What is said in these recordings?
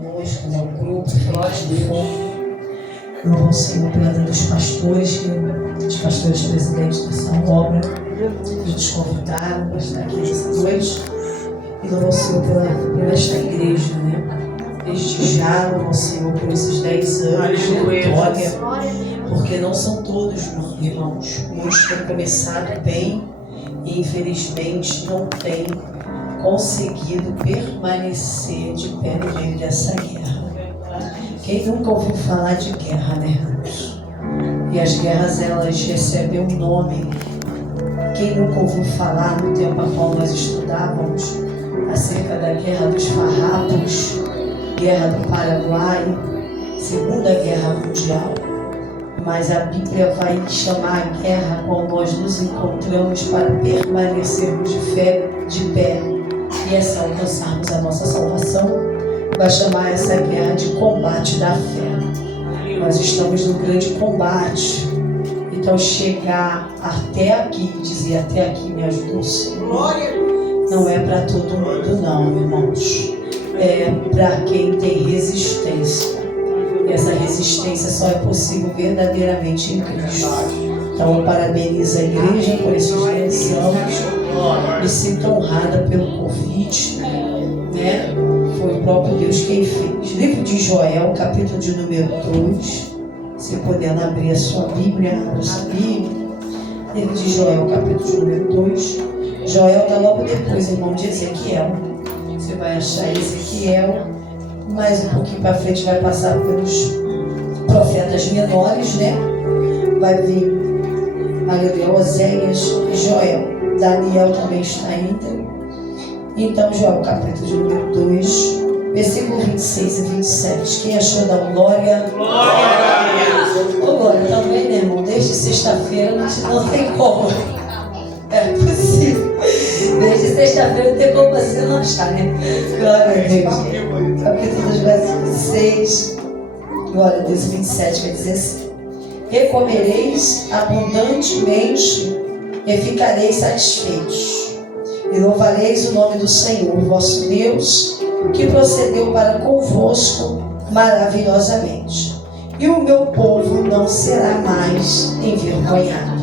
conosco, no grupo, Filhos de Fogo. Louvo ao Senhor pela vida dos pastores, os pastores presidentes dessa obra, que nos convidaram para estar aqui nessa noite. E louvo ao Senhor por esta igreja, né? Desde já, louvo ao Senhor por esses 10 anos de vitória, porque não são todos, irmãos. Muitos têm começado bem e infelizmente não têm conseguido permanecer de pé no meio dessa guerra. Quem nunca ouviu falar de guerra, né, irmãos? E as guerras, elas recebem um nome. Quem nunca ouviu falar no tempo a qual nós estudávamos acerca da Guerra dos Farrapos, Guerra do Paraguai, Segunda Guerra Mundial? Mas a Bíblia vai chamar a guerra quando nós nos encontramos para permanecermos de pé e assim alcançarmos a nossa salvação. Vai chamar essa guerra de combate da fé. Nós estamos num grande combate. Então chegar até aqui, dizer até aqui me ajudou o Senhor, não é para todo mundo não, irmãos. É para quem tem resistência. E essa resistência só é possível verdadeiramente em Cristo. Então eu parabenizo a igreja por esses 10 anos. Me sinto honrada pelo convite, né? Foi o próprio Deus quem fez. Livro de Joel, capítulo de número 2. Se podendo abrir a sua Bíblia, abra a sua Bíblia. Livro de Joel, capítulo de número 2. Joel está logo depois, irmão, de Ezequiel. Você vai achar Ezequiel. Mais um pouquinho para frente vai passar pelos profetas menores, né? Vai vir, aleluia, Oséias e Joel. Daniel também está entre. Então, Joel, capítulo de número 2, versículo 26 e 27. Quem achou da glória? Glória a Deus! Ô, glória, também, né, irmão? Desde sexta-feira não tem como. É possível. Desde sexta-feira não tem como você não achar, né? Glória a Deus. Capítulo 2, versículo 26. Glória a Deus, 27, vai dizer assim: recomereis abundantemente e ficareis satisfeitos. E louvareis o nome do Senhor, vosso Deus, que procedeu para convosco maravilhosamente. E o meu povo não será mais envergonhado.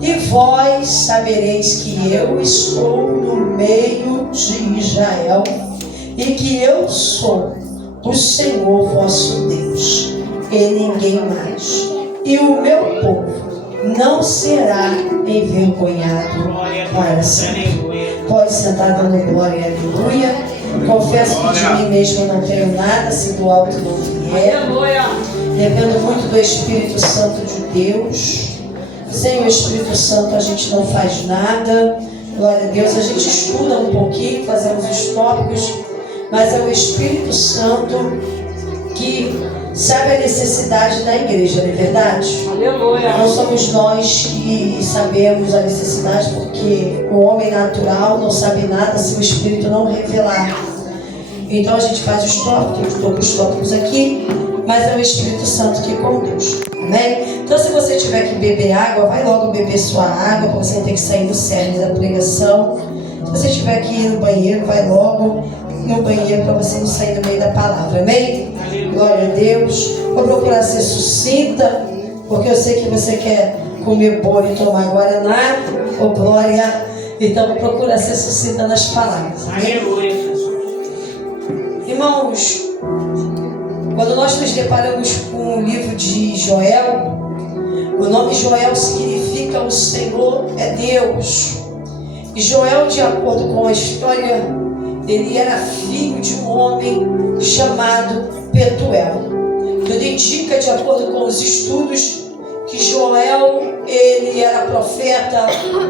E vós sabereis que eu estou no meio de Israel, e que eu sou o Senhor vosso Deus, e ninguém mais. E o meu povo não será envergonhado para sempre. Pode sentar dando glória e aleluia. Confesso que de mim mesmo não tenho nada, se do alto não vier. Dependo muito do Espírito Santo de Deus. Sem o Espírito Santo a gente não faz nada. Glória a Deus, a gente estuda um pouquinho, fazemos os tópicos, mas é o Espírito Santo que sabe a necessidade da igreja, não é verdade? Aleluia. Não somos nós que sabemos a necessidade, porque o homem natural não sabe nada se o Espírito não revelar. Então a gente faz os tópicos, eu estou com os tópicos aqui, mas é o Espírito Santo que conduz. Amém? Então se você tiver que beber água, vai logo beber sua água, porque você tem que sair do cerne da pregação. Se você tiver que ir no banheiro, vai logo no banheiro para você não sair no meio da palavra. Amém? Glória a Deus. Vou procurar ser sucinta, porque eu sei que você quer comer bolo e tomar guaraná. Ô glória. Então vou procurar ser sucinta nas palavras. Amém? Irmãos, quando nós nos deparamos com o livro de Joel, o nome Joel significa o Senhor é Deus. E Joel, de acordo com a história, ele era filho de um homem chamado Petuel. Tudo indica, de acordo com os estudos, que Joel, ele era profeta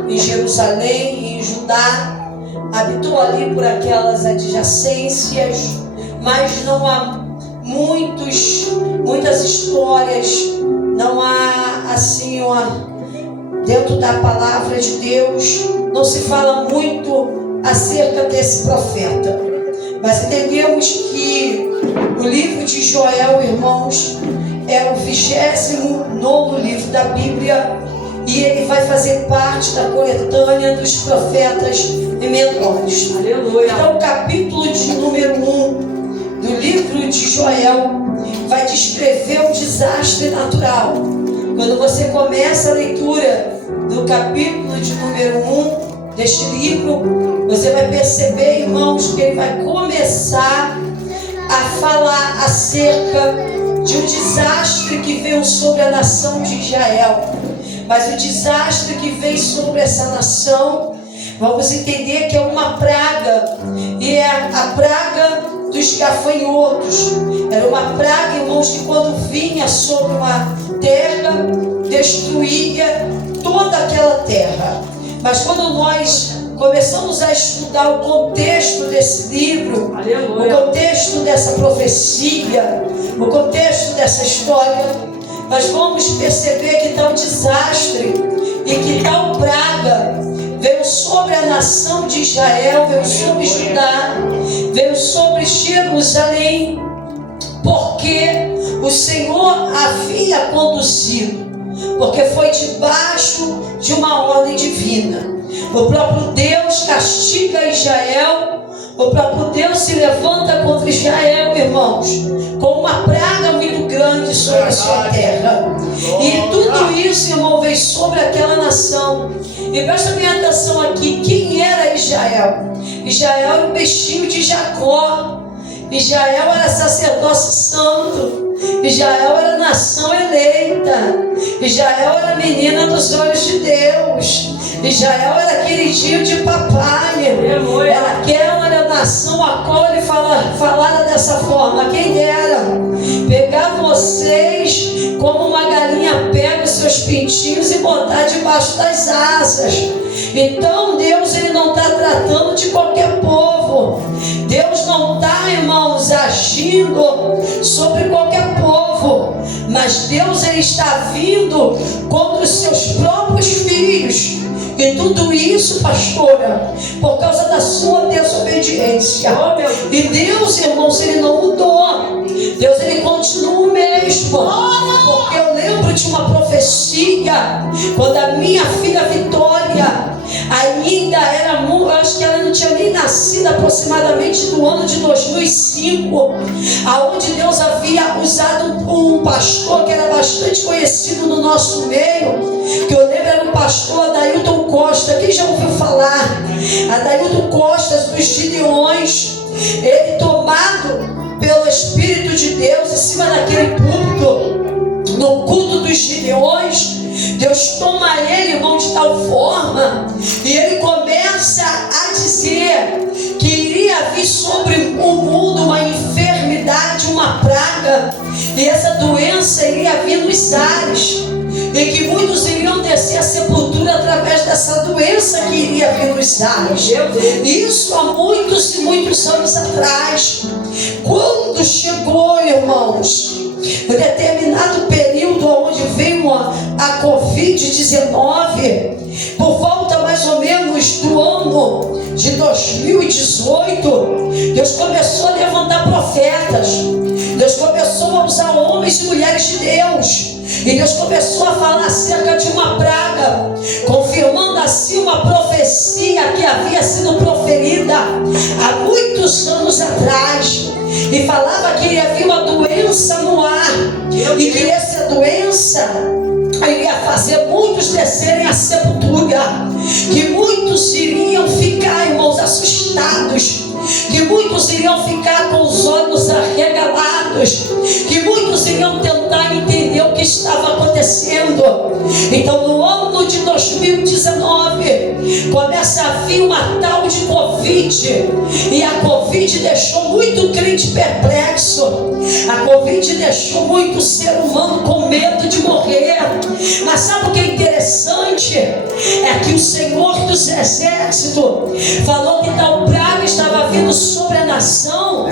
em Jerusalém e em Judá, habitou ali por aquelas adjacências, mas não há muitas histórias, não há assim, dentro da palavra de Deus, não se fala muito acerca desse profeta. Mas entendemos que o livro de Joel, irmãos, é o 29º livro da Bíblia, e ele vai fazer parte da coletânea dos profetas menores. Aleluia. Então o capítulo de número 1 do livro livro de Joel vai descrever um desastre natural. Quando você começa a leitura do capítulo de número 1 deste livro, você vai perceber, irmãos, que ele vai começar a falar acerca de um desastre que veio sobre a nação de Israel. Mas o desastre que veio sobre essa nação, vamos entender que é uma praga, e é a praga dos gafanhotos. Era uma praga, irmãos, que quando vinha sobre uma terra, destruía toda aquela terra. Mas quando nós começamos a estudar o contexto desse livro, o contexto dessa profecia, o contexto dessa história, nós vamos perceber que tal desastre e que tal praga veio sobre a nação de Israel, veio sobre Judá, veio sobre Jerusalém, porque o Senhor havia conduzido, porque foi debaixo de uma ordem divina. O próprio Deus castiga Israel, o próprio Deus se levanta contra Israel, irmãos, com uma praga muito grande sobre a sua terra. E tudo isso, irmão, veio sobre aquela nação. E presta minha atenção aqui, quem era Israel? Israel era o peixinho de Jacó. Israel era sacerdócio santo. Israel era nação eleita. Israel era menina dos olhos de Deus. Israel era queridinho de papai. Era aquela nação a qual ele falara dessa forma: quem dera pegar vocês como uma galinha pega os seus pintinhos e botar debaixo das asas. Então Deus, ele não está tratando de qualquer povo. Deus não está, irmãos, agindo sobre qualquer povo, mas Deus, ele está vindo contra os seus próprios filhos. E tudo isso, pastora, por causa da sua desobediência. E Deus, irmãos, ele não mudou. Deus, ele continua o mesmo. Porque eu lembro de uma profecia, quando a minha filha Vitória ainda era, eu acho que ela não tinha nem nascido, aproximadamente do ano de 2005, aonde Deus havia usado um pastor que era bastante conhecido no nosso meio, que eu lembro era o pastor Adailton Costa. Quem já ouviu falar? Adailton Costa dos Gideões. Ele, tomado pelo Espírito de Deus, em cima daquele púlpito, no culto dos Gideões, Deus toma ele, irmão, de tal forma, e ele começa a dizer que iria vir sobre o mundo uma enfermidade, uma praga, e essa doença iria vir nos ares, e que muitos iriam descer a sepultura através dessa doença que iria vir nos ares. Isso há muitos e muitos anos atrás. Quando chegou, irmãos, um determinado período onde veio a Covid-19, por volta mais ou menos do ano de 2018, Deus começou a levantar profetas. Deus começou a usar homens e mulheres de Deus. E Deus começou a falar acerca de uma praga, confirmando assim uma profecia que havia sido proferida há muitos anos atrás. E falava que iria vir uma doença no ar, e que essa doença iria fazer muitos descerem à sepultura, que muitos iriam ficar, irmãos, assustados, que muitos iriam ficar com os olhos arregalados, que muitos iriam tentar entender o que estava acontecendo. Então, no ano de 2019, começa a vir uma tal de Covid, e a Covid deixou muito crente perplexo. A Covid deixou muito ser humano com medo de morrer. Mas sabe o que é interessante? É que o Senhor dos Exércitos falou que tal praga estava vindo sobre a nação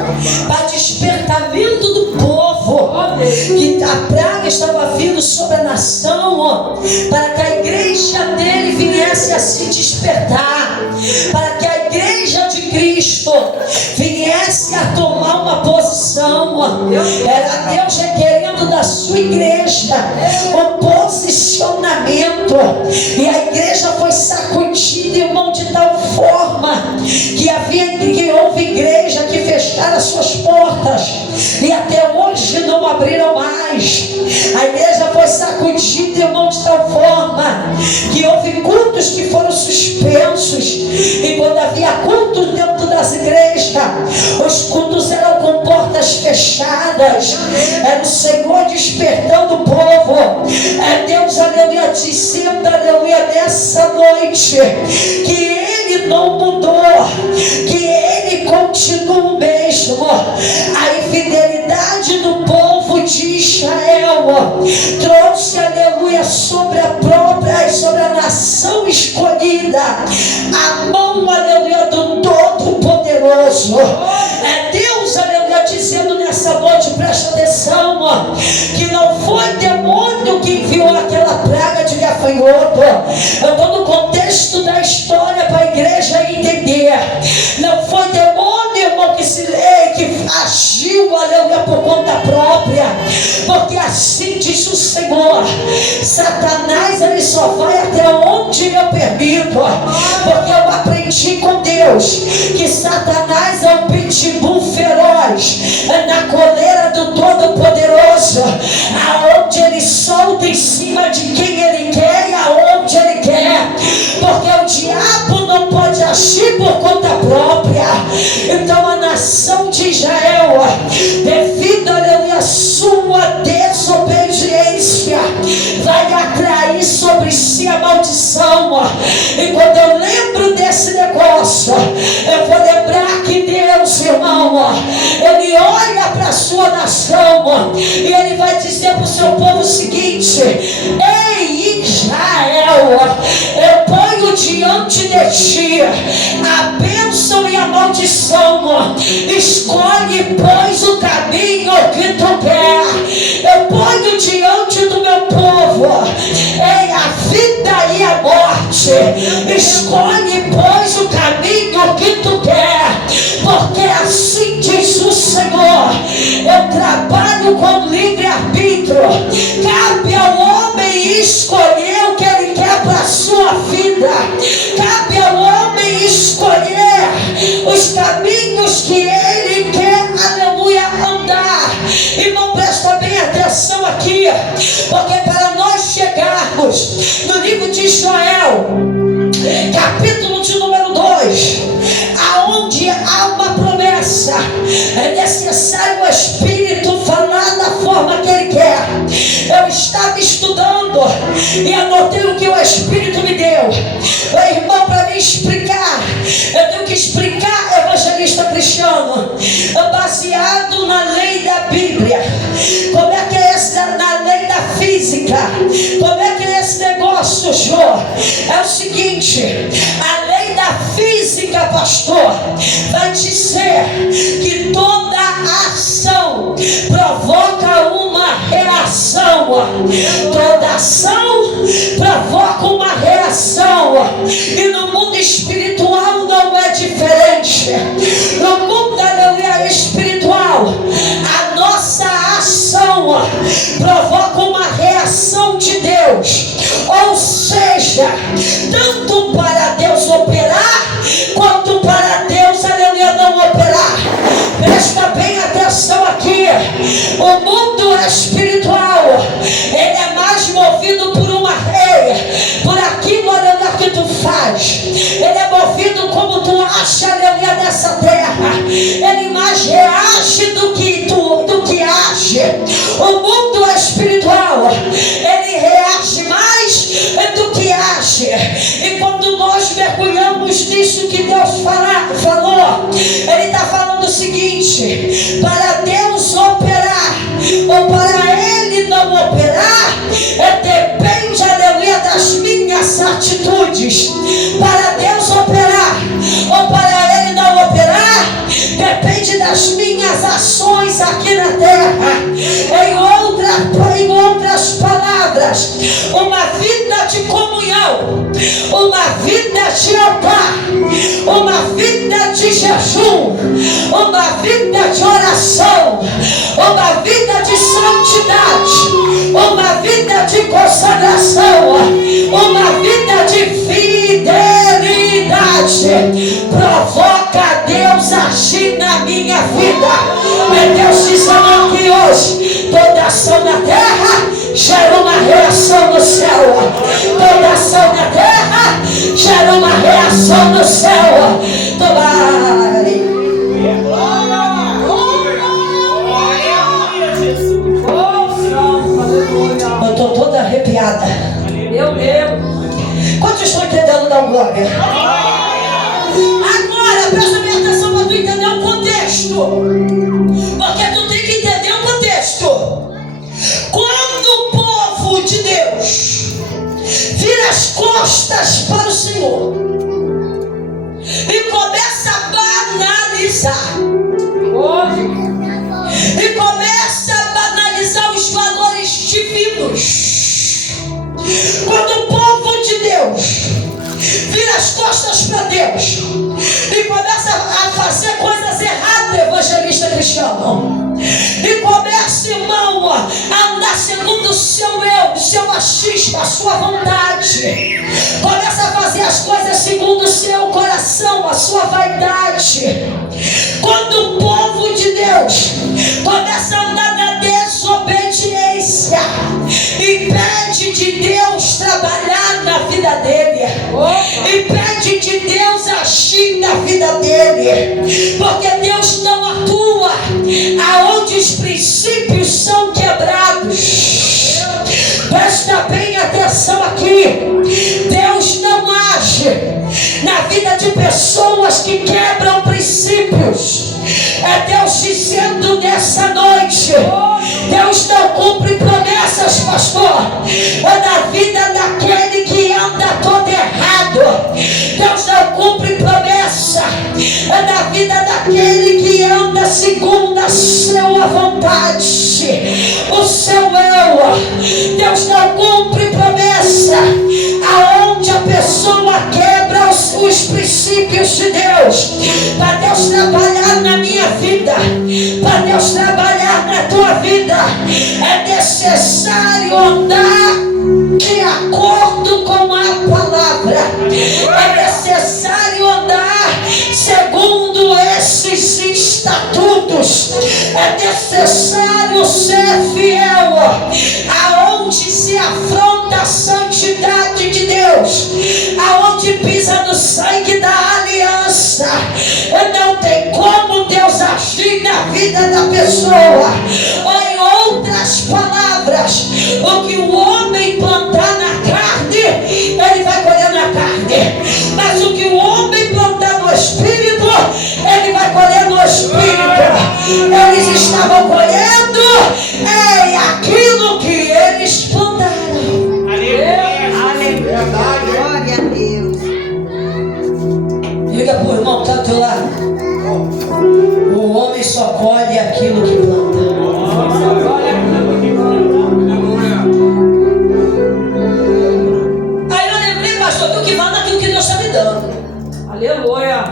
para despertamento do povo, que a praga estava vindo sobre a nação para que a igreja dele viesse a se despertar, para que a igreja de Cristo viesse a tomar uma posição. Era Deus requerendo da sua igreja um posicionamento, e a igreja foi sacudida, irmão, de tal forma que houve igreja que fecharam as suas portas, e cultos que foram suspensos. E quando havia cultos dentro das igrejas, os cultos eram com portas fechadas. Era o Senhor despertando o povo. É Deus, aleluia, dizendo, aleluia, nessa noite, que Ele não mudou, que Ele continua o mesmo. A infidelidade do povo de Israel trouxe, aleluia, sobre a nação escolhida, a mão, aleluia, do Todo-Poderoso. É Deus, aleluia, dizendo nessa noite, presta atenção, que não foi demônio que enviou aquela praga de gafanhoto. Eu estou no contexto da história para a igreja entender. Não foi demônio, irmão, que agiu, aleluia, por conta própria. Porque assim diz o Senhor: Satanás, ele só vai até onde eu permito. Porque eu aprendi com Deus que Satanás é um pitbull feroz na coleira do Todo-Poderoso, aonde ele solta em cima de quem ele quer e aonde ele quer. Porque o diabo não pode agir por conta própria. Então a nação de Israel, devido a sua desobediência, vai atrair sobre si a maldição. E quando eu lembro desse negócio, eu vou lembrar que Deus, irmão, Ele olha para a sua nação e Ele vai dizer para o seu povo o seguinte: ei, Israel, eu ponho diante de ti a bênção e a maldição. Escolhe, pois, o caminho que tu quer. Eu ponho diante do meu povo a vida e a morte. Escolhe, pois, o caminho que tu quer. Porque assim diz o Senhor: eu trabalho com livre-arbítrio. Cabe ao homem escolher o que ele quer para a sua vida. Cabe ao homem escolher os caminhos que ele quer, aleluia, andar. Irmão, presta bem atenção aqui, porque para nós chegarmos no livro de Joel, capítulo de número 2, aonde há uma promessa, é necessário o Espírito falar da forma que Ele quer. Eu estava estudando e anotei o que o Espírito me deu. Irmão, para me explicar, eu tenho que explicar, evangelista Cristiano, baseado na lei da Bíblia. Como é que é na lei da física? Como é que é esse negócio, Jô? É o seguinte: a lei da física, pastor, vai dizer que toda ação provoca uma reação. Toda ação provoca uma reação. E no mundo espiritual não é diferente. No mundo, aleluia, espiritual, a nossa ação provoca uma reação de Deus. Ou seja, tanto para Deus operar, quanto para Deus, aleluia, não operar. Presta bem atenção aqui. O mundo espiritual, ele é mais movido por uma rei, por aquilo, aleluia, que tu faz. Ele é movido como tu acha, aleluia, nessa terra. Ele mais reage do que age. O mundo espiritual, ele reage mais do que age. E quando nós mergulhamos nisso que Deus falou, Ele está falando o seguinte: para Deus operar ou para Ele não operar, depende, aleluia, das minhas atitudes. Para Deus operar ou para Ele não operar, depende das minhas ações aqui na terra. Em outras palavras, uma vida de comunhão, uma vida de altar, uma vida de jejum, uma vida de oração, uma vida de santidade, uma vida de consagração, uma vida de fidelidade provoca Deus agir na minha vida. É Deus dizendo aqui hoje: toda ação na terra gera uma reação no céu. Toda ação na terra gera uma reação no céu. Eu estou toda arrepiada. Eu mesmo. Quantos estão entendendo da glória? Agora, presta minha atenção para tu entender o contexto. Porque tu tem que entender o contexto. Quando o povo de Deus vira as costas para o Senhor e começa a banalizar, e começa a banalizar os valores divinos. Quando o povo de Deus vira as costas para Deus e começa a fazer coisas erradas, evangelista cristiano, e começa, irmão, a andar segundo o seu eu, o seu machismo, a sua vontade, começa a fazer as coisas segundo o seu coração, a sua vaidade. Quando o povo de Deus começa a andar na desobediência e pede de Deus trabalhar na vida dele, e pede de Deus agir na vida dele, porque Deus não atua aonde os princípios são quebrados. Presta bem atenção aqui. Deus não age na vida de pessoas que quebram princípios. É Deus dizendo nessa noite: Deus não cumpre promessas, pastor. É na vida daquele que anda todo errado. Deus não cumpre promessa. É na vida daquele que anda segundo a sua vontade, o seu eu. Deus não cumpre promessa aonde a pessoa quebra os princípios de Deus. Para Deus trabalhar na minha vida, para Deus trabalhar na tua vida, é necessário andar de acordo com a palavra. É necessário andar segundo esses estatutos. É necessário ser fiel aonde se afronta a santidade de Deus, aonde pisa no sangue da aliança. Não tem como Deus agir na vida da pessoa. Ou em outras palavras, o que o homem plantar na carne, ele vai colher na carne. Mas o que o homem plantar no espírito, ele vai colher no espírito. Eles estavam colhendo aquilo que eles plantaram. Aleluia. Glória a Deus. Diga pro irmão que está ao teu lado: o homem só colhe aquilo que planta. Aí eu lembrei, pastor, que o que manda é aquilo que Deus está me dando. Aleluia.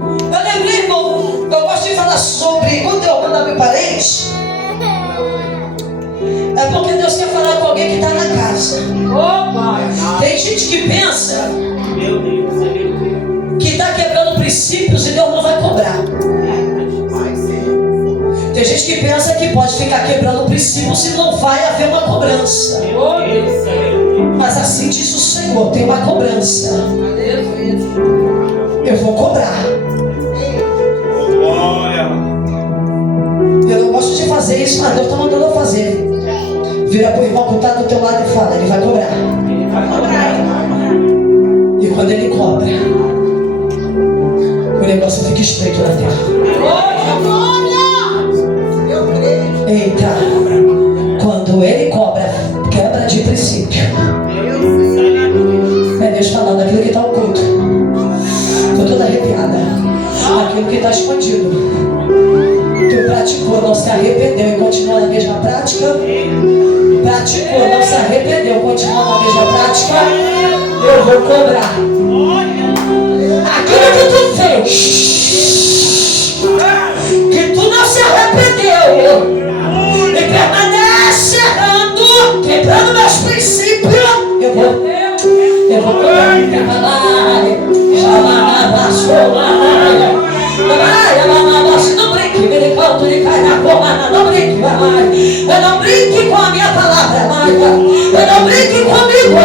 Eu lembrei, irmão, eu gosto de falar sobre quando eu mando abrir parede. É porque Deus quer falar com alguém que está na casa. Tem gente que pensa que está quebrando princípios e Deus não vai cobrar. Tem gente que pensa que pode ficar quebrando princípios e não vai haver uma cobrança. Mas assim diz o Senhor: tem uma cobrança. Eu vou cobrar. Eu não gosto de fazer isso, mas Deus está mandando eu fazer. Vira para o irmão que está do teu lado e fala: ele vai cobrar. E quando ele cobra, o negócio fica estreito na terra. Eita, quando ele cobra, quebra de princípio. É Deus falando aquilo que está oculto. Estou toda arrepiada. Aquilo que está escondido. Tu praticou, não se arrependeu e continua na mesma prática. Praticou, não se arrependeu, continua na mesma prática. Eu vou cobrar. Aquilo que tu fez, que tu não se arrependeu e permanece errando, quebrando meus princípios, eu vou cobrar. Não brinque, me canto de cair na porra, não brinque, eu não brinque com a minha palavra, eu não brinque comigo,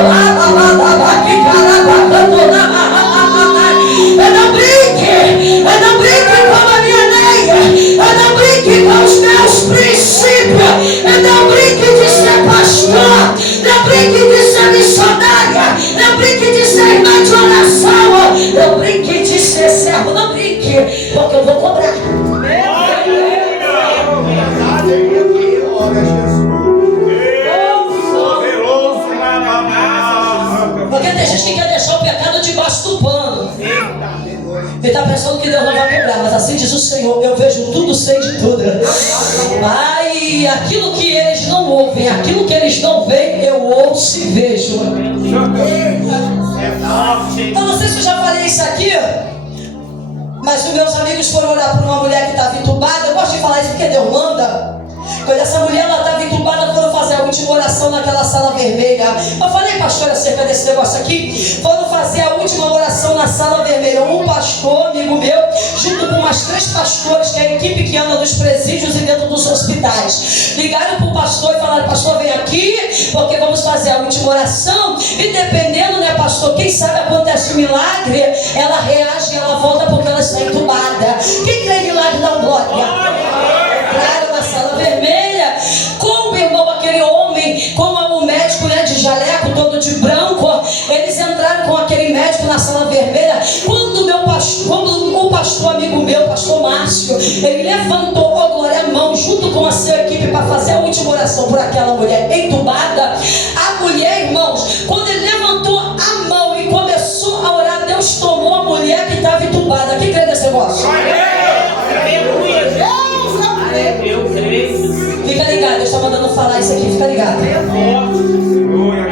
pensando que Deus não vai quebrar, mas assim diz o Senhor, eu vejo tudo, sei de tudo. Ai, aquilo que eles não ouvem, aquilo que eles não veem, eu ouço e vejo. Eu não sei se eu já falei isso aqui, mas os meus amigos foram orar por uma mulher que estava entubada. Eu gosto de falar isso porque Deus manda. Quando essa mulher estava entubada, foram fazer a última oração naquela sala vermelha. Eu falei, pastor, acerca desse negócio aqui. Foram fazer a última oração na sala vermelha. Um pastor, amigo meu, junto com umas 3 pastores, que é a equipe que anda nos presídios e dentro dos hospitais, ligaram para o pastor e falaram, pastor, vem aqui, porque vamos fazer a última oração. E dependendo, né, pastor, quem sabe acontece um milagre, ela reage e ela volta porque ela está entubada. Quem crê em milagre, dá glória. Entraram na sala vermelha com o irmão, aquele homem, com o médico, né, de jaleco, todo de branco. Eles entraram com aquele médico na sala vermelha. Quando o pastor amigo meu, pastor Márcio, ele levantou, oh glória, a mão junto com a sua equipe para fazer a última oração por aquela mulher entubada. A mulher, irmãos, quando ele levantou a mão e começou a orar, Deus tomou a mulher que estava entubada. Quem crê nesse negócio? Fica ligado, Deus está mandando falar isso aqui, fica ligado.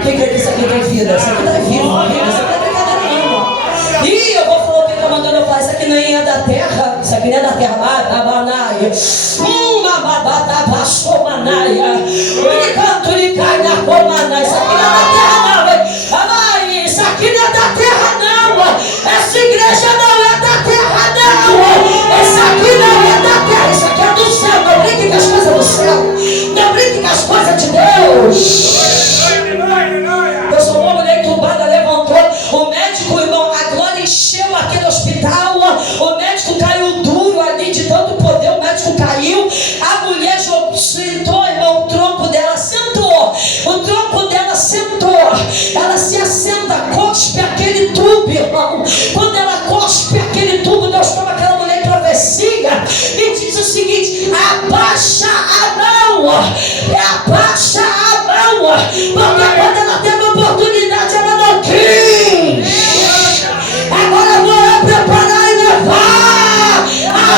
Quem crê que isso aqui tem vida? Isso aqui tem vida, isso aqui não é brincadeira nenhuma. E eu vou falar o que está mandando eu falar, isso aqui nem é da terra, isso aqui nem é da terra, Madabanaia, Mababatabassomanaia, Uricanturicai na Comanaia, isso aqui não é da terra não, amai, isso aqui não é da terra não, essa igreja não é da terra não, isso aqui não é da terra, isso aqui é do céu, não brinque com as coisas do céu, não brinque com as coisas de Deus. Eu sou uma mulher entubada, levantou, o médico, irmão, a glória encheu aquele hospital, o médico caiu duro ali de tanto poder, o médico caiu, a mulher sentou, irmão, o tronco dela sentou, ela se assenta, cospe aquele tubo, irmão, quando ela cospe aquele tubo, Deus toma aquela mulher em profecia e diz o seguinte, abaixa a mão, porque quando ela teve a oportunidade, ela não quis, agora eu vou preparar e levar,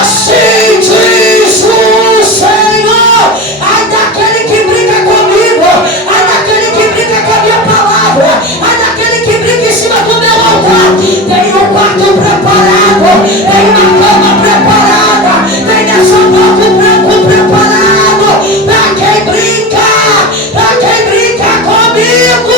assim diz o Senhor, ai daquele que brinca comigo, ai daquele que brinca com a minha palavra, ai daquele que brinca em cima do meu altar, tem um quarto preparado, tem uma cama preparada, tem nessa boca um branco preparado, para quem brinca comigo.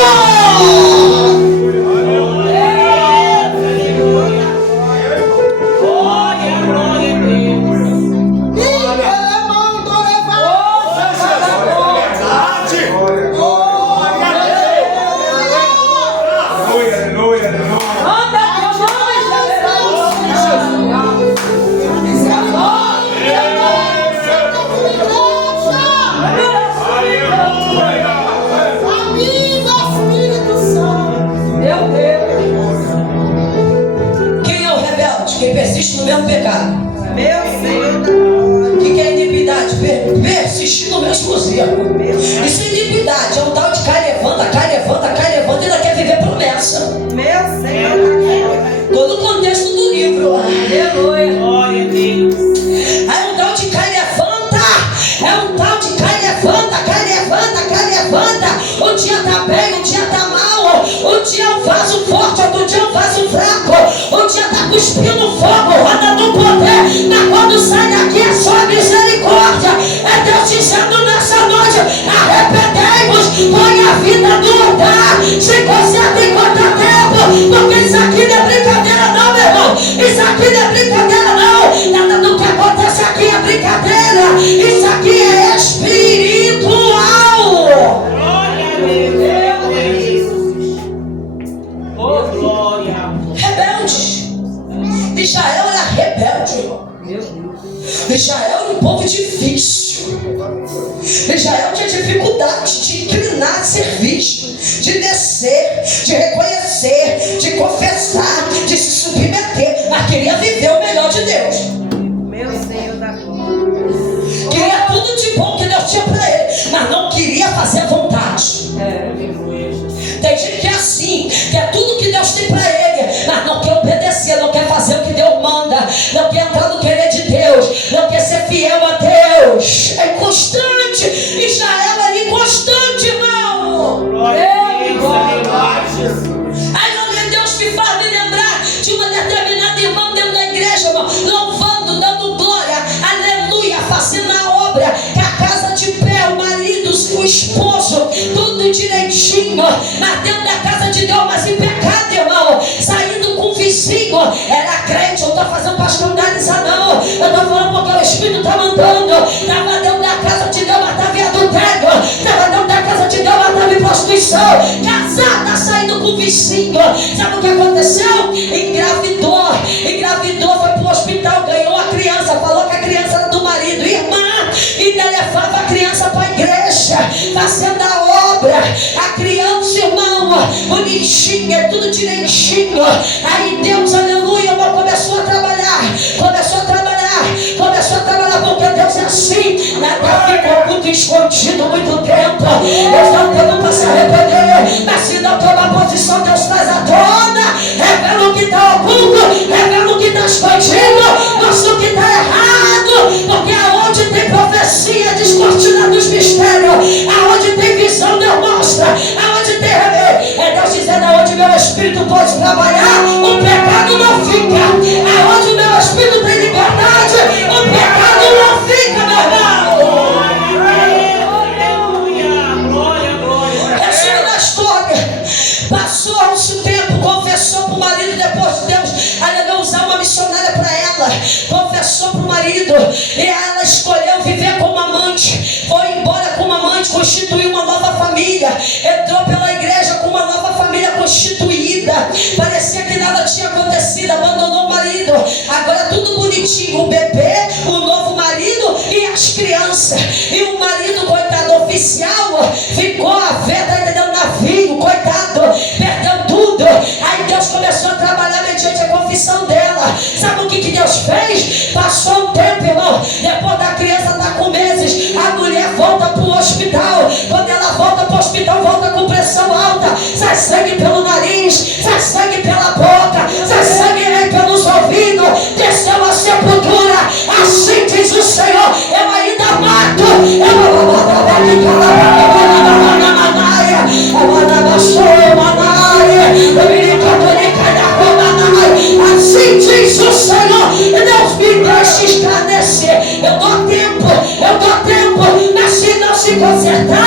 Quem persiste no mesmo pecado. Meu Senhor. O que é iniquidade? Persistir no mesmo erro. Isso é iniquidade. É um tal de cai, levanta, ainda quer viver promessa. Meu Senhor. Todo o contexto do livro. Aleluia. Glória a Deus. É um tal de cai, levanta. Um dia tá bem, um dia tá mal. Um dia é um vaso forte, outro dia é um vaso fraco. Um dia tá cuspindo fogo, roda no poder. Mas quando sai daqui é só misericórdia. É Deus dizendo nessa noite: arrependei-vos, põe a vida no altar. Se conserta enquanto há tempo, porque isso aqui não é brincadeira não, meu irmão. Isso aqui não é brincadeira não. Nada do que acontece aqui é brincadeira. Isso aqui é espiritual. Glória a Deus. Oh, glória. Rebelde. Israel era rebelde, irmão. Israel era um povo difícil. Israel tinha dificuldade de inclinar, de ser visto, de descer, de reconhecer, de confessar, de se submeter, mas queria viver o melhor de Deus. Meu Senhor da glória. Queria tudo de bom que Deus tinha para ele, mas não queria fazer a vontade. Tem gente que é assim, quer tudo que Deus tem para ele, mas não quer obedecer, não quer fazer o que Deus manda. constante. Israel era inconstante, irmão. Aí Deus me faz me lembrar de uma determinada irmã dentro da igreja, irmão, louvando, dando glória, aleluia, fazendo a obra, que a casa de pé, o marido, o esposo, tudo direitinho, mas dentro da casa de Deus, mas em pecado, irmão, saindo com o vizinho, era crente, eu estou fazendo para escandalizar, não, eu estou falando porque o Espírito está mandando, estava dentro da casa de Deus, mas estava em adultério, estava dentro da casa de Deus, mas estava em prostituição, casada, saindo com o vizinho. Sabe o que aconteceu? Engravidou, foi pro hospital, ganhou a criança, falou que a criança era do marido, irmã, e levava a criança para a igreja, fazendo a obra, a criança, irmão, bonitinha, tudo direitinho. Aí Deus, aleluia, começou a trabalhar, porque Deus é assim, nada ficou muito escondido muito tempo. Deus não tem para se arrepender, mas se não toma posição, Deus traz à tona, revela o que está oculto, revela o que está escondido, mostra o que está errado, porque aonde tem profecia, descortina dos mistérios, aonde tem visão, Deus mostra, aonde tem Deus dizendo, aonde meu Espírito pode trabalhar, o pecado não fica, aonde meu Espírito tem liberdade, o pecado não fica, meu irmão. Resumo da história, passou-se o tempo, confessou para o marido, depois Deus aleluia, usar uma missionária para ela, confessou para o marido, e ela escolheu viver como amante, foi embora como amante, constituiu uma nova família, entrou pela igreja com uma nova família constituída, parecia que nada tinha acontecido, abandonou o marido, agora tudo bonitinho, o bebê, o novo marido e as crianças, e o marido, coitado, oficial, ficou a ver, tá entendendo, navio, coitado, perdeu tudo. Aí Deus começou a trabalhar mediante a confissão dela. Sabe o que Deus fez? Passou um tempo, irmão, depois da criança estar com meses, a mulher volta para o hospital. Quando ela volta para o hospital, volta com pressão alta, sai sangue pelo nariz, sai sangue pela boca, sai sangue pelos ouvidos, desceu a sepultura. Assim diz o Senhor, eu ainda mato, assim diz o Senhor, Deus me deixa escarnecer, eu dou tempo, mas se não se consertar,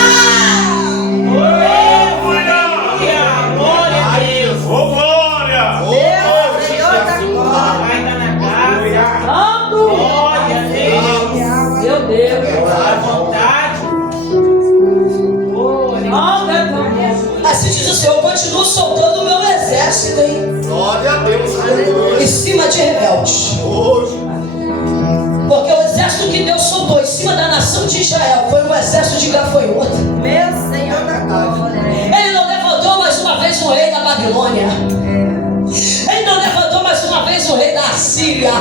assim diz o Senhor, eu continuo soltando o meu exército aí. Glória a Deus. Em cima de rebeldes. Porque o exército que Deus soltou em cima da nação de Israel foi um exército de gafanhoto. Meu Senhor da glória. Ele não levantou mais uma vez o rei da Babilônia. Ele não levantou mais uma vez o rei da Assíria.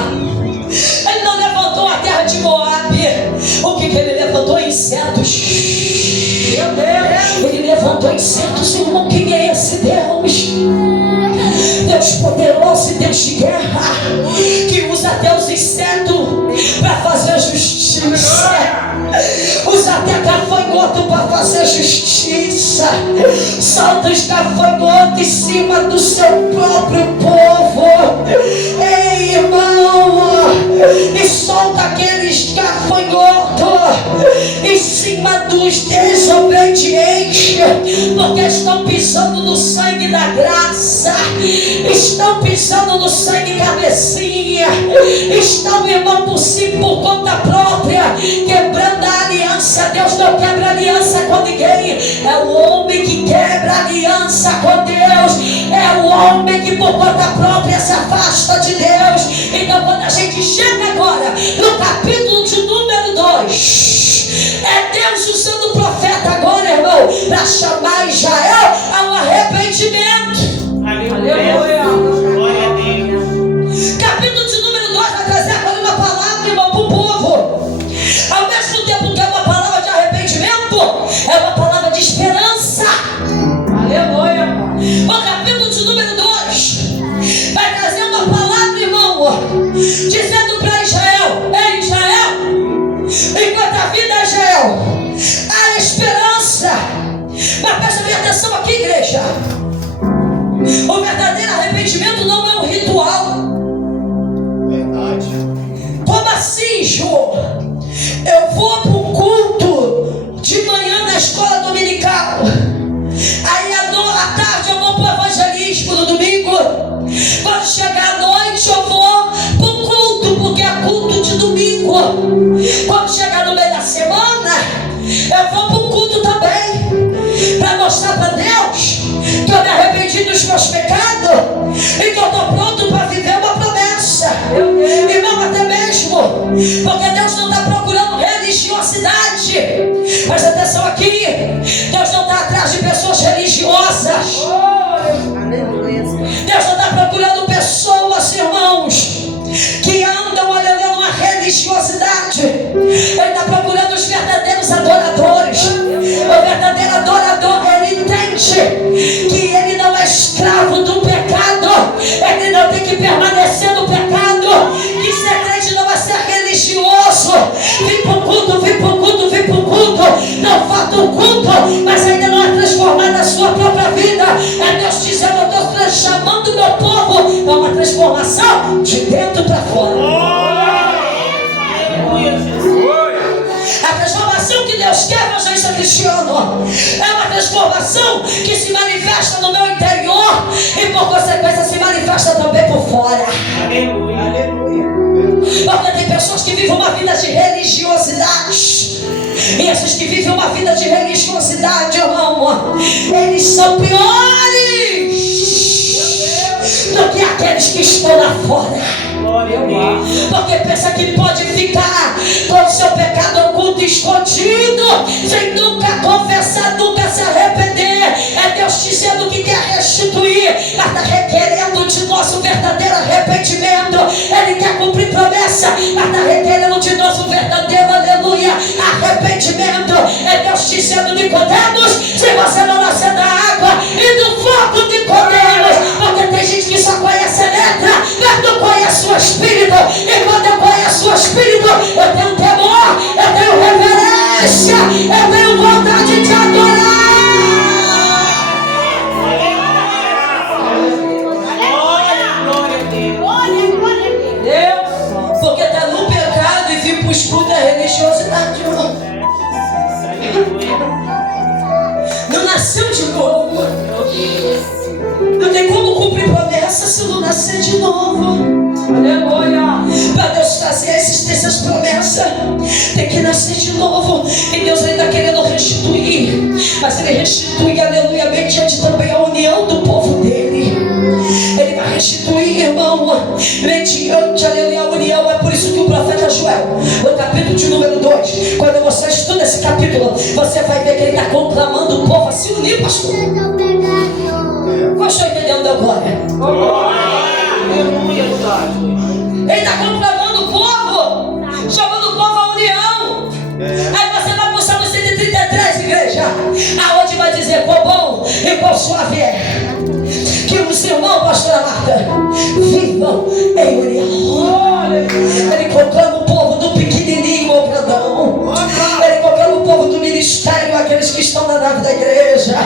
Ele não levantou a terra de Moabe. O que ele levantou? Insetos. Meu Deus. Ele levantou insetos, irmão. Quem é esse Deus? Deus poderoso e Deus de guerra, que usa até os insetos para fazer justiça, usa até gafanhoto para fazer justiça, solta os gafanhotos em cima do seu próprio povo. Ei, irmão, e solta aqueles gafanhotos em cima dos desobedientes, porque estão pisando no sangue da graça, estão pisando no sangue cabecinha, estão, irmão, por conta própria, quebrando a aliança. Deus não quebra aliança com ninguém, é o homem que quebra aliança com Deus, é o homem que por conta própria se afasta de Deus. Então quando a gente chega agora no capítulo de número 2, é Deus usando o profeta agora, irmão, para chamar Israel ao arrependimento. Aleluia. Glória a Deus. Capítulo de número 2 vai trazer agora uma palavra, irmão, para o povo. Ao mesmo tempo que é uma palavra de arrependimento, é uma palavra de esperança. Aleluia. O capítulo de número 2 vai trazer uma palavra, irmão, dizendo para Israel: ei, Israel, enquanto a vida é Israel, Eu vou para o culto também, para mostrar para Deus que eu me arrependi dos meus pecados e que eu estou pronto para viver uma promessa. Irmão, até mesmo, porque Deus não está procurando religiosidade. Presta atenção aqui, Deus não está atrás de pessoas religiosas. Deus não está procurando pessoas, irmãos, que andam olhando uma religiosidade. Ele está procurando os verdadeiros adoradores. O verdadeiro adorador, ele entende que ele não é escravo do pecado, ele não tem que permanecer no pecado, que ser crente não é ser religioso. Vem para o culto, vem para o culto, vem para o culto, não falta o culto, mas ainda não é transformado a sua própria vida. É Deus dizendo: eu estou chamando o meu povo para uma transformação de dentro para fora. A transformação que Deus quer, evangelista Cristiano, é uma transformação que se manifesta no meu interior e por consequência se manifesta também por fora. Porque tem pessoas que vivem uma vida de religiosidade, e esses que vivem uma vida de religiosidade, irmão, eles são piores do que aqueles que estão lá fora. Porque pensa que pode ficar com o seu pecado oculto, escondido, sem nunca confessar, nunca se arrepender. É Deus dizendo que quer restituir, mas está requerendo de nosso verdadeiro arrependimento. Ele quer cumprir promessa, mas está requerendo de nosso verdadeiro, aleluia, arrependimento. É Deus dizendo: Nicodemos, se você não nascer da água e do fogo, Nicodemos, porque tem gente que só conhece a letra, mas não conhece o Espírito. E quando eu conheço o Espírito, eu tenho temor, eu tenho reverência, eu tenho vontade de adorar. Deus, porque está no pecado e vir para o escudo é religiosidade, irmão. Não nasceu de novo. Não tem como cumprir promessa se não nascer de novo. Aleluia. Para Deus trazer a existência das promessas, tem que nascer de novo. E Deus está querendo restituir, mas Ele restitui, aleluia, mediante também a união do povo dele. Ele vai restituir, irmão, mediante, aleluia, a união. É por isso que o profeta Joel, no capítulo de número 2, quando você estuda esse capítulo, você vai ver que ele está conclamando o povo a se unir, pastor. Qual estou entendendo da glória? Ele está conclamando o povo, chamando o povo à união. Aí você vai para o Salmo 133, igreja, aonde vai dizer: quão bom e quão suave é que os irmãos, pastora Marta, vivam em união. Ele conclama o povo do pequenininho ao grandão. Ele conclama o povo do ministério, aqueles que estão na nave da igreja.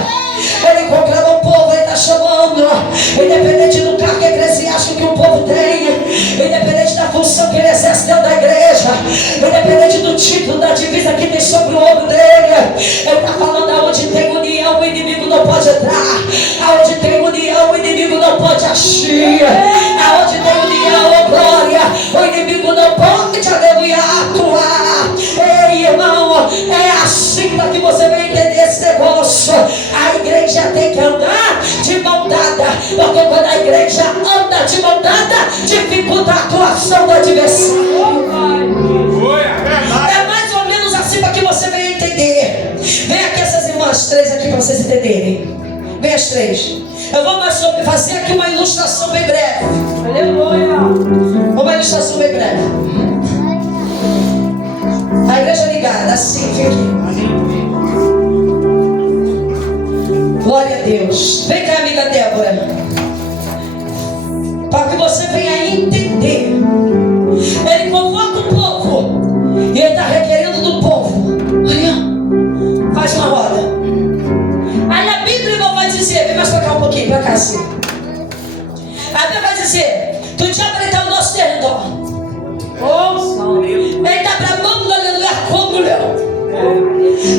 Ele conclama o povo, ele está chamando, independente do cargo eclesiástico que o povo tem, independente da função que ele exerce dentro da igreja, independente do título, da divisa que tem sobre o ombro dele. Ele está falando: aonde tem união, o inimigo não pode entrar. Aonde tem união, o inimigo não pode agir. Aonde tem união, oh glória, o inimigo não pode, aleluia, atuar. Ei, irmão, é assim para que você venha entender esse negócio. A igreja tem que andar de mão dada, porque quando a igreja anda de mão dada, dificulta a atuação do adversário. É mais ou menos assim para que você venha entender. Vem aqui essas irmãs três aqui para vocês entenderem. Vem as três. Eu vou fazer aqui uma ilustração bem breve. Aleluia. Uma ilustração bem breve. A igreja ligada, assim, vem aqui. Glória a Deus. Vem cá, amiga Débora, para que você venha entender. Ele convoca o povo e ele está requerendo do povo: olha, faz uma roda. Aí a Bíblia não vai dizer, vem mais para cá um pouquinho, para cá assim. A Bíblia vai dizer que o diabo está ao nosso território. Ele está bramando, aleluia, como leão,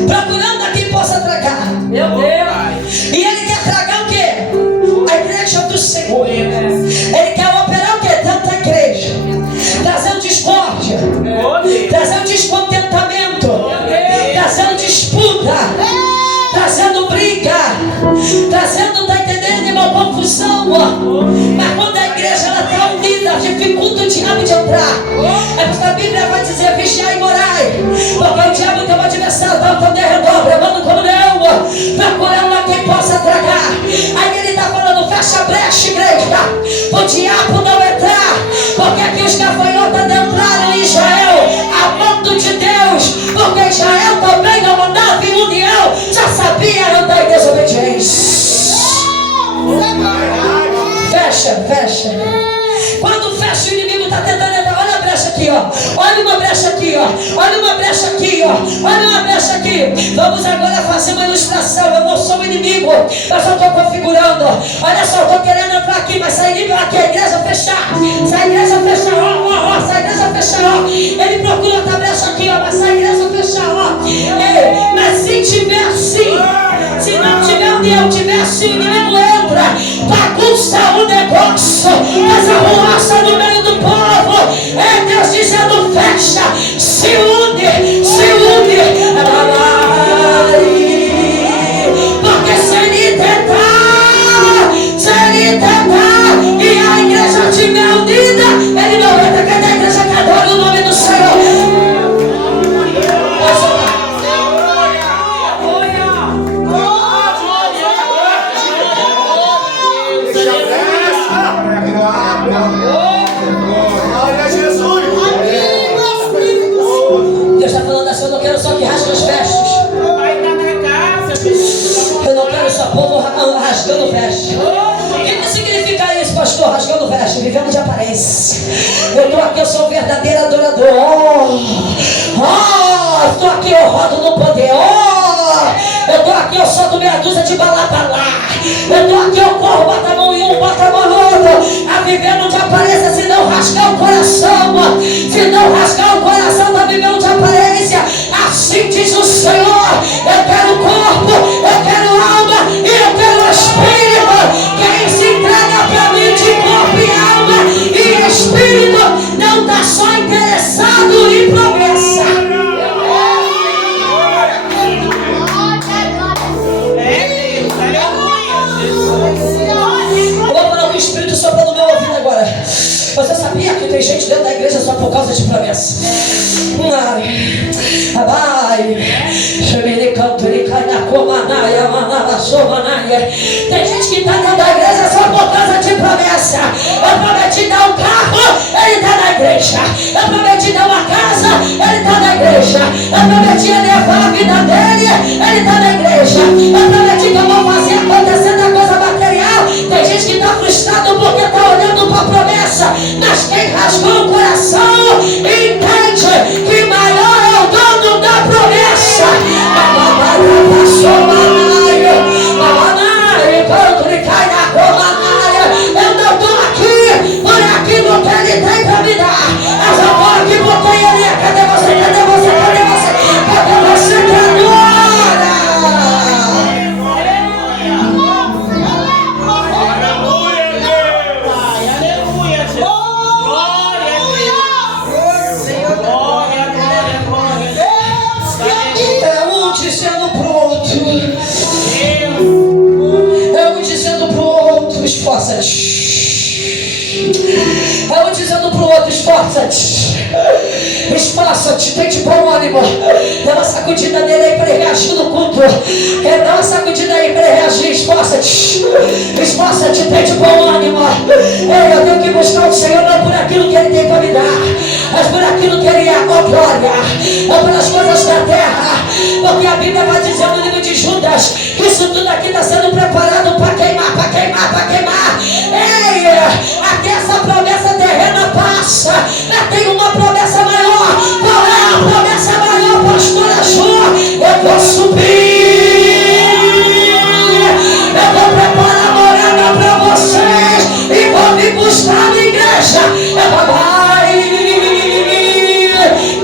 procurando a quem possa tragar. Meu Deus. E ele quer tragar o quê? A igreja do Senhor. Ele quer operar o quê? Dentro da igreja, trazendo discórdia, trazendo descontentamento, trazendo luta, trazendo briga, trazendo, tá entendendo, irmão, confusão. Mas quando a igreja ela está unida, dificulta o diabo de entrar. É porque a Bíblia vai dizer: vigiai e orai, porque o diabo tem um adversário, dá o teu derredor, bramando como leão, procurando a quem possa tragar. Aí ele está falando: fecha a brecha, igreja, o diabo não entrar, porque aqui os gafanhotos entraram em Israel, amando de Deus, porque Israel também não andava em união, já sabia andar em desobediência. Fecha. Quando fecha, o inimigo está tentando entrar. Olha a brecha aqui, ó. Olha uma brecha aqui, ó. Olha uma brecha aqui, ó. Olha uma brecha aqui. Vamos agora fazer uma ilustração. Eu não sou o inimigo, eu só estou configurando. Olha só, eu estou querendo entrar aqui, mas se a igreja fechar, se a igreja fechar, se a igreja fechar, ele procura outra brecha aqui, ó. Mas se a igreja fechar, ei, mas se tiver assim, se não tiver união, tiver assim, o inimigo entra, bagunça o negócio, faz arruaça no meio do povo. É Deus dizendo: fecha, se une. Porque se ele tentar e a igreja estiver unida, ele não entra. Cadê a igreja que adora o nome do Senhor? Deus está falando assim: eu não quero só que rasgue os vestes. Eu não quero só povo rasgando vestes. O que significa isso, pastor? Rasgando vestes, vivendo de aparência. Eu estou aqui, eu sou um verdadeiro adorador. Eu estou aqui, eu rodo no poder. Eu estou aqui, eu solto meia dúzia de balá. Eu estou aqui, eu corro, bota a mão em um, bota a mão no outro. A vivendo de aparência, se não rasgar o coração. Se não rasgar o coração, está vivendo de aparência. Assim diz o Senhor: eu quero corpo, eu quero alma e eu quero espírito. Quem se entrega para mim de corpo e alma e espírito não está só interessado em promessa. Eu vou falar do Espírito soprando no meu ouvido agora. Você sabia que tem gente dentro da igreja só por causa de promessa? Tem gente que está dentro da igreja só por causa de promessa. Eu prometi dar um carro, ele está na igreja. Eu prometi dar uma casa, ele está na igreja. Eu prometi elevar a vida dele, ele está na igreja. Eu prometi que eu vou fazer acontecer da coisa material. Tem gente que está frustrado porque está olhando para a promessa. Mas quem rasgou o coração entende que maior é o dono da promessa. Eu não estou aqui por aquilo que ele tem para me dar. Mas eu estou aqui porque ele é. Cadê você? Cadê você? Cadê você? Cadê você que adora? Eu dizendo pro outro: esforça-te, esforça-te, tem de bom ânimo. Dá uma sacudida nele aí para ele reagir no culto. Dá uma sacudida aí para ele reagir. Esforça-te, esforça-te, tem de bom ânimo. Eu tenho que buscar o Senhor não por aquilo que ele tem para me dar, mas por aquilo que ele é, ó glória, não pelas coisas da terra. Porque a Bíblia vai dizer no livro de Judas que isso tudo aqui está sendo preparado para queimar, para queimar, para queimar. Ei, até essa promessa terrena passa, mas tem uma promessa maior. Qual é a promessa maior, pastora Ju? Eu vou subir, eu vou preparar morada para vocês e vou me buscar na igreja.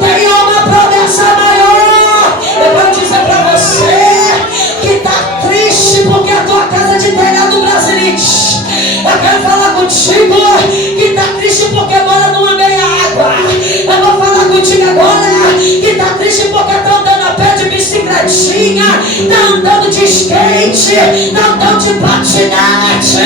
Tem uma promessa maior. Eu vou dizer para você que está triste porque a tua casa de telhado brasilite. Eu quero falar contigo que está triste porque mora numa meia água. Eu vou falar contigo agora que está triste porque está andando a pé de bicicleta. bicicletinha, tá andando de skate, tá andando de patinete.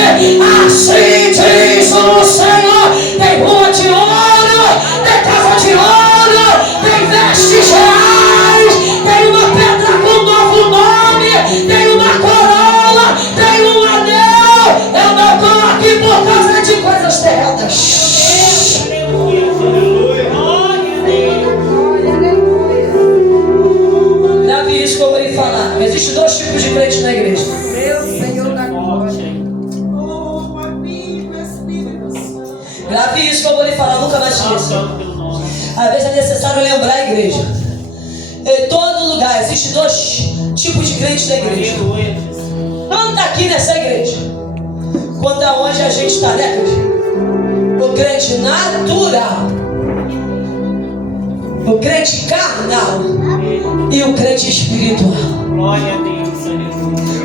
Assim diz o Senhor: tem rua de ouro, tem casa de ouro, tem vestes reais, tem uma pedra com um novo nome, tem uma coroa, tem um anel. Eu não estou aqui por causa de coisas terrenas. Davi, isso que eu vou falar. Existem dois tipos de crente na igreja. Davi, isso que eu vou lhe falar, nunca mais esqueça. Às vezes é necessário lembrar a igreja. Em todo lugar existem dois tipos de crentes na igreja. Tanto aqui nessa igreja quanto aonde a gente está, né, igreja? O crente natural, o crente carnal e o crente espiritual. Glória a Deus.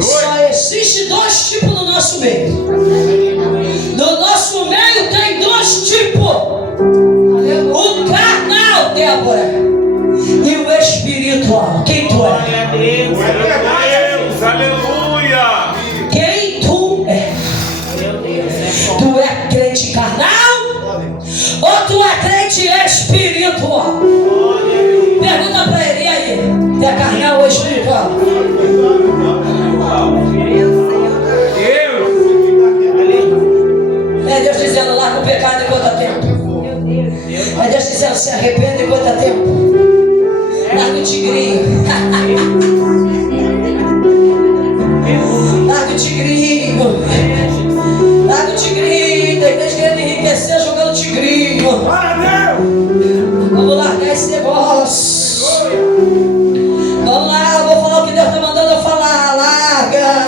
Só existe dois tipos no nosso meio. No nosso meio tem dois tipos: o carnal, Débora, e o espiritual. Quem tu Glória é? a Deus. Deus, aleluia! Quem tu é? Meu Deus, é bom. Tu é crente carnal ou tu é crente espiritual? Pergunta pra ele, e aí? É carnal ou espiritual? É Deus dizendo: larga o pecado enquanto há tempo. É Deus dizendo: se arrependa enquanto há tempo. Larga o tigrinho. Larga o tigrinho. Larga o tigrinho. Tem gente querendo enriquecer jogando tigrinho. Vamos largar esse negócio. Vamos lá, vou falar o que Deus está mandando eu falar. Larga.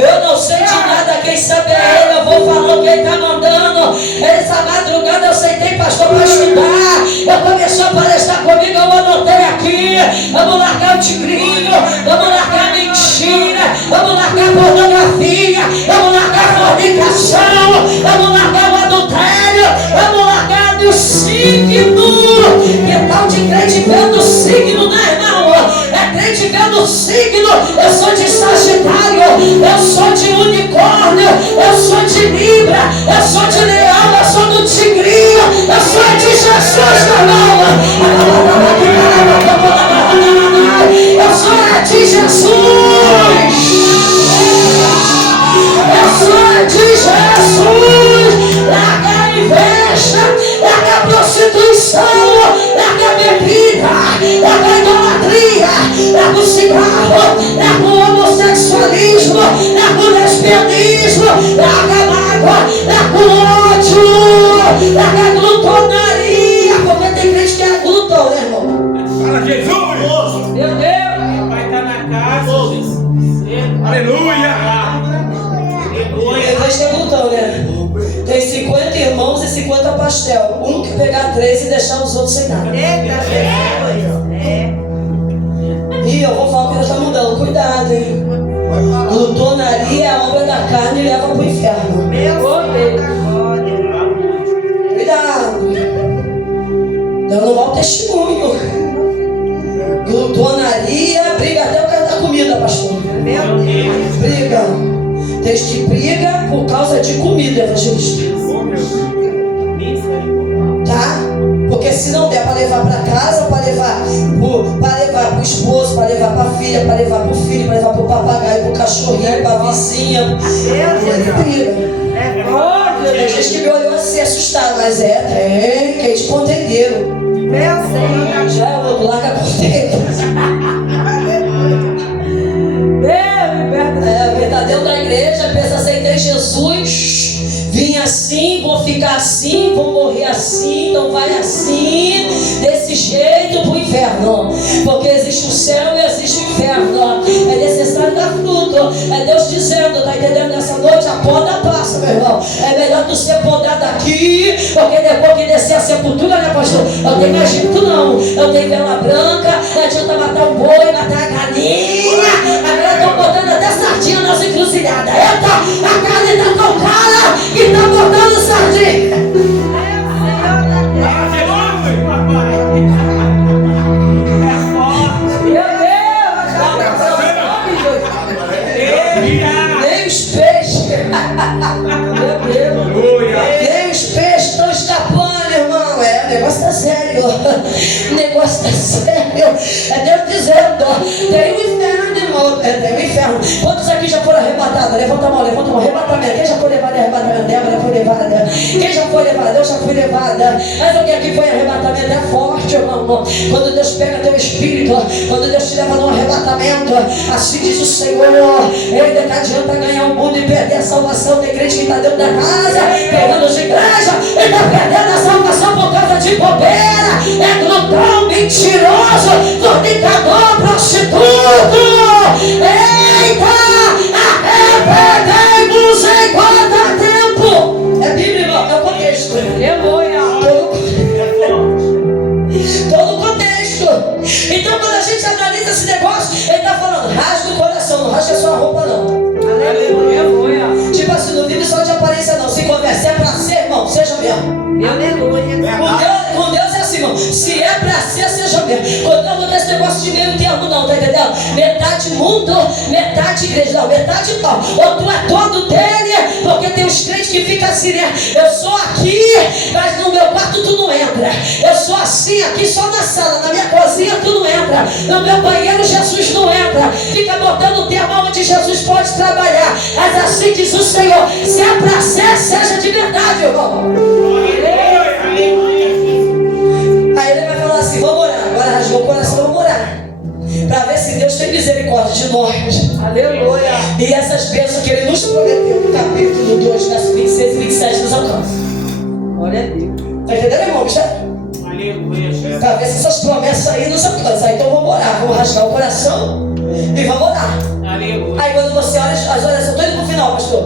Eu não sei de nada, quem sabe é Ele. Eu vou falar o que Ele está mandando. Essa madrugada eu sentei, pastor, para estudar. Eu comecei a palestrar comigo, eu anotei aqui. Vamos largar o tigrinho, vamos largar a mentira, vamos largar a pornografia, vamos largar a fornicação, vamos largar o adultério, vamos largar o signo. Que tal de crente vendo o signo, né, irmão? É crente vendo o signo. Eu sou de Sagitário, eu sou de Unicórnio, eu sou de Libra, eu sou de Leão, eu sou do Tigrinho, eu sou de Jesus, meu irmão. Eu sou de Jesus. Eu sou de Jesus. Larga a inveja, larga a prostituição, larga a bebida, larga a idolatria, larga o cigarro, larga o homossexualismo, larga o lesbianismo, larga a mágoa, larga o ódio, larga a glutonaria, porque tem crente que é glutão, né, irmão? Fala, Jesus! Meu Deus! Vai estar na casa. Aleluia! Tem crente que é glutão, né? Tem 50 irmãos e 50 pastel. Um que pegar 3 e deixar os outros sem nada. E eu vou falar que Deus está mudando. Cuidado, hein? Glutonaria é a obra da carne e leva para o inferno. Cuidado. Dando mau testemunho. Glutonaria briga até o cara da comida, pastor. Briga. Tem gente que briga por causa de comida, evangelista. Tá? Porque se não der para levar para casa, para levar pro esposo, para levar para a filha, para levar para o filho, para levar para o papagaio, para o cachorrinho, para a vizinha, ele briga. Tem gente que me olhou assim assustado, mas tem crente ponteiro. Já é outro, larga a ponteira. O verdadeiro da igreja pensa: aceitei Jesus, vim assim, vou ficar assim, vou morrer assim, então vai assim, desse jeito pro inferno. Porque existe o céu e existe o inferno. É necessário dar fruto. É Deus dizendo, tá entendendo? Nessa noite a poda passa, meu irmão. É melhor tu ser podado aqui, porque depois que descer a sepultura, né, pastor? Eu tenho mais jeito não. Eu tenho vela branca, não adianta matar o boi, matar a galinha. Agora estão botando até sardinha nas encruzilhadas. Eita, a carne tá tão cara que tá botando sardinha. Meu Deus! O negócio está sério. É Deus dizendo: tem o inferno, irmão. Tem o inferno. Quantos aqui já foram arrebatados? Levanta a mão, levanta a mão. Arrebatamento. Quem já foi levado em arrebatamento? Débora foi levada. Quem já foi levada? Eu já fui levada. Mas alguém aqui foi em arrebatamento? É forte, irmão. Quando Deus pega teu espírito, quando Deus te leva num arrebatamento, assim diz o Senhor: ele não adianta ganhar o mundo e perder a salvação. Tem crente que está dentro da casa, pegando de igreja, e está perdendo a salvação por causa de bobeira. É glutão, mentiroso, fornicador, prostituto. Eita! Arrependei-vos enquanto há tempo. É Bíblia, irmão, é o contexto. Aleluia. Todo o contexto. Então, quando a gente analisa esse negócio, ele está falando: rasga o coração, não rasga só a roupa, não. Aleluia. Tipo assim, não vive só de aparência, não. Se conversa, é pra ser, irmão, seja mesmo. Aleluia. Com Deus é assim, irmão. Se é pra ser, seja mesmo. Quando eu não tem esse negócio de meio termo, não, tá entendendo? Metade mundo, metade igreja. Não, metade não. Ou tu é todo dele, porque tem uns crentes que ficam assim, né? Eu sou aqui, mas no meu quarto tu não entra. Eu sou assim, aqui só na sala. Na minha cozinha tu não entra. No meu banheiro Jesus não entra. Fica botando o termo onde Jesus pode trabalhar. Mas assim diz o Senhor: se é pra ser, seja de verdade, irmão. Aí ele vai falar assim: vamos orar. Agora rasgou o coração, vamos orar, para ver se Deus tem misericórdia de nós. Aleluia. E essas bênçãos que ele nos prometeu no capítulo 2, versos 26 e 27 nos alcança. Glória a Deus. Tá entendendo, irmão? Aleluia. Para ver se essas promessas aí nos alcançam. Então vamos orar, vamos rasgar o coração e vamos orar. Aleluia. Aí quando você olha as orações, estou indo pro final, pastor.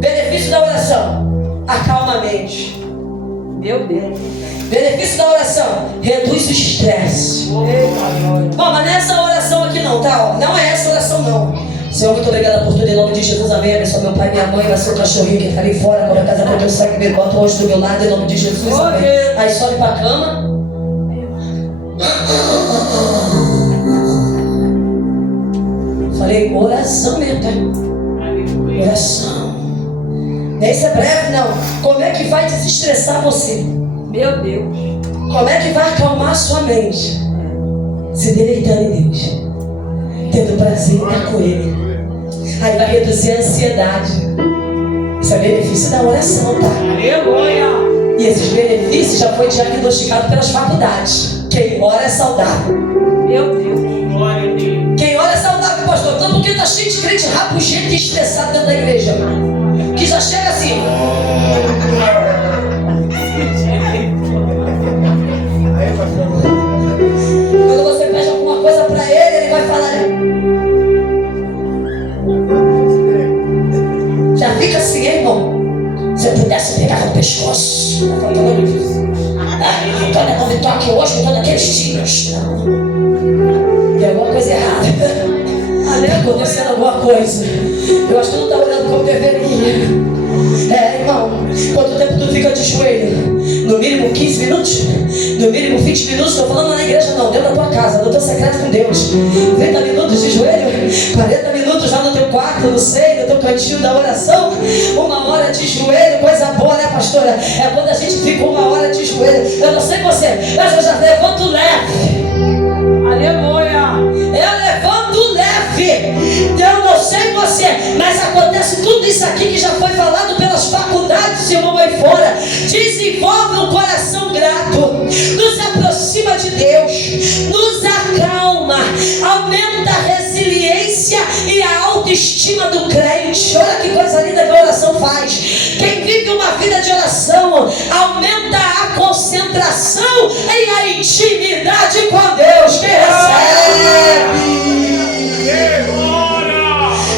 Benefício da oração: acalma a mente. Meu Deus. Benefício da oração: reduz o estresse. Bom, mas não é essa oração aqui não, tá? Não é essa oração não. Senhor, muito obrigada por tudo, em nome de Jesus, amém. Abençoa meu pai, minha mãe, vai ser o cachorrinho que está ali fora, quando a casa com teu sangue, me bota hoje do meu lado, em nome de Jesus, amém. Aí sobe pra cama. Falei oração mesmo, tá? Aleluia. Oração. Nem isso é breve, não. Como é que vai desestressar você? Meu Deus. Como é que vai acalmar sua mente? Se deleitando em Deus, tendo prazer em estar com Ele. Aí vai reduzir a ansiedade. Isso é benefício da oração, tá? Aleluia. E esses benefícios já foi diagnosticado pelas faculdades. Quem ora é saudável. Meu Deus. Glória a Deus. Quem ora é saudável, pastor. Então por que está cheio de crente rabugento e estressado dentro da igreja? Que já chega assim. Quando você pede alguma coisa para ele, ele vai falar: já fica assim, hein, irmão? Se eu pudesse pegar no pescoço. Antônia não me toque hoje com todos aqueles tiros. Tem alguma coisa errada. Está acontecendo alguma coisa. Eu acho que não está orando como deveria. Irmão, quanto tempo tu fica de joelho? No mínimo 15 minutos? No mínimo 20 minutos? Estou falando na igreja não, dentro da tua casa, no teu secreto com Deus. 30 minutos de joelho? 40 minutos lá no teu quarto, no seio, no teu cantinho da oração? 1 hora de joelho, coisa boa, né, pastora? É quando a gente fica 1 hora de joelho. Eu não sei você, mas eu já levanto leve. Aleluia. Eu levanto leve. Eu não sei você, mas acontece tudo isso aqui que já foi falado pelas faculdades, irmão, aí fora. Desenvolve um coração grato, nos aproxima de Deus, nos acalma, aumenta a resiliência e a autoestima do crente. Olha que coisa linda que a oração faz. Quem vive uma vida de oração aumenta a concentração e a intimidade com Deus. Quem recebe?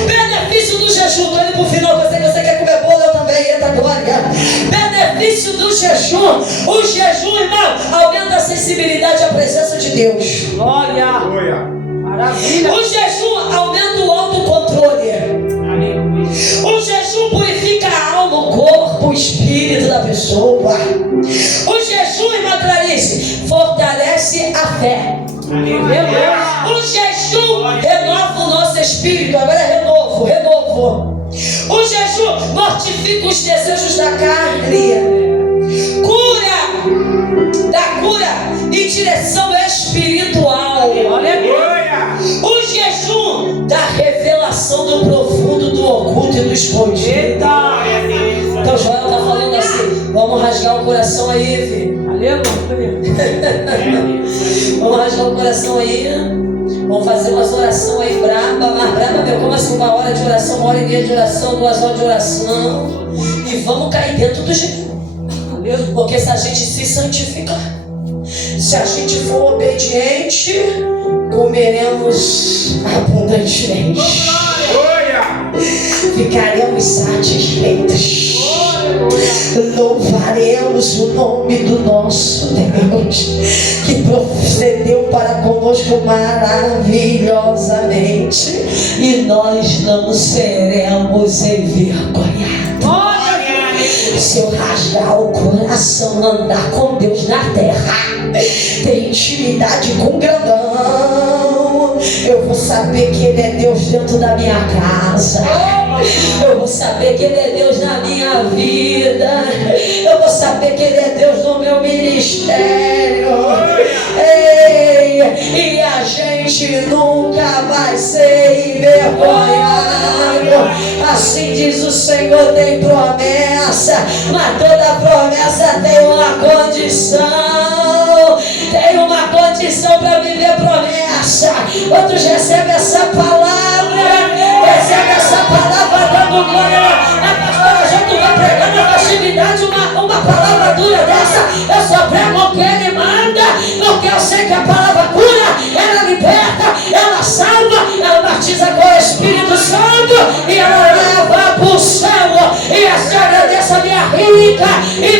Benefício do jejum. Estou indo para o final. Você quer comer bolo? Eu também. Eita glória. Benefício do jejum. O jejum, irmão, aumenta a sensibilidade à presença de Deus. Glória. Maravilha. O jejum aumenta o autocontrole. Aleluia. O jejum purifica a alma, o corpo, o espírito da pessoa. O jejum, irmã Clarice, fortalece a fé. Aleluia. O jejum renova o nosso espírito. Agora é renovo. O jejum mortifica os desejos da carne. Cura direção espiritual. Aleluia. O jejum da revelação do profundo, do oculto e do escondido. Eita. Então Joel está falando assim: vamos rasgar o coração aí, filho. Aleluia. Vamos rasgar o coração aí. Vamos fazer umas orações aí braba, mais braba, meu. Como assim? 1 hora de oração, 1 hora e meia de oração, 2 horas de oração. E vamos cair dentro do jejum. Porque se a gente se santificar, se a gente for obediente, comeremos abundantemente. Ficaremos satisfeitos. Louvaremos o nome do nosso Deus, que procedeu para conosco maravilhosamente, e nós não seremos envergonhados. Se eu rasgar o coração, andar com Deus na terra, ter intimidade com o grandão, eu vou saber que Ele é Deus dentro da minha casa. Eu vou saber que Ele é Deus na minha vida. Eu vou saber que Ele é Deus no meu ministério. Ei, e a gente nunca vai ser envergonhado. Assim diz o Senhor, tem promessa, mas toda promessa tem uma condição. Tem uma condição para viver promessa. Outros recebem essa palavra. Recebe essa palavra dando glória. A pastora junto vai pregar na festividade uma palavra dura dessa. Eu só prego o que Ele manda, porque eu sei que a palavra cura, ela liberta, ela salva, ela batiza com o Espírito Santo e ela leva para o céu. E eu te agradeço a minha rica e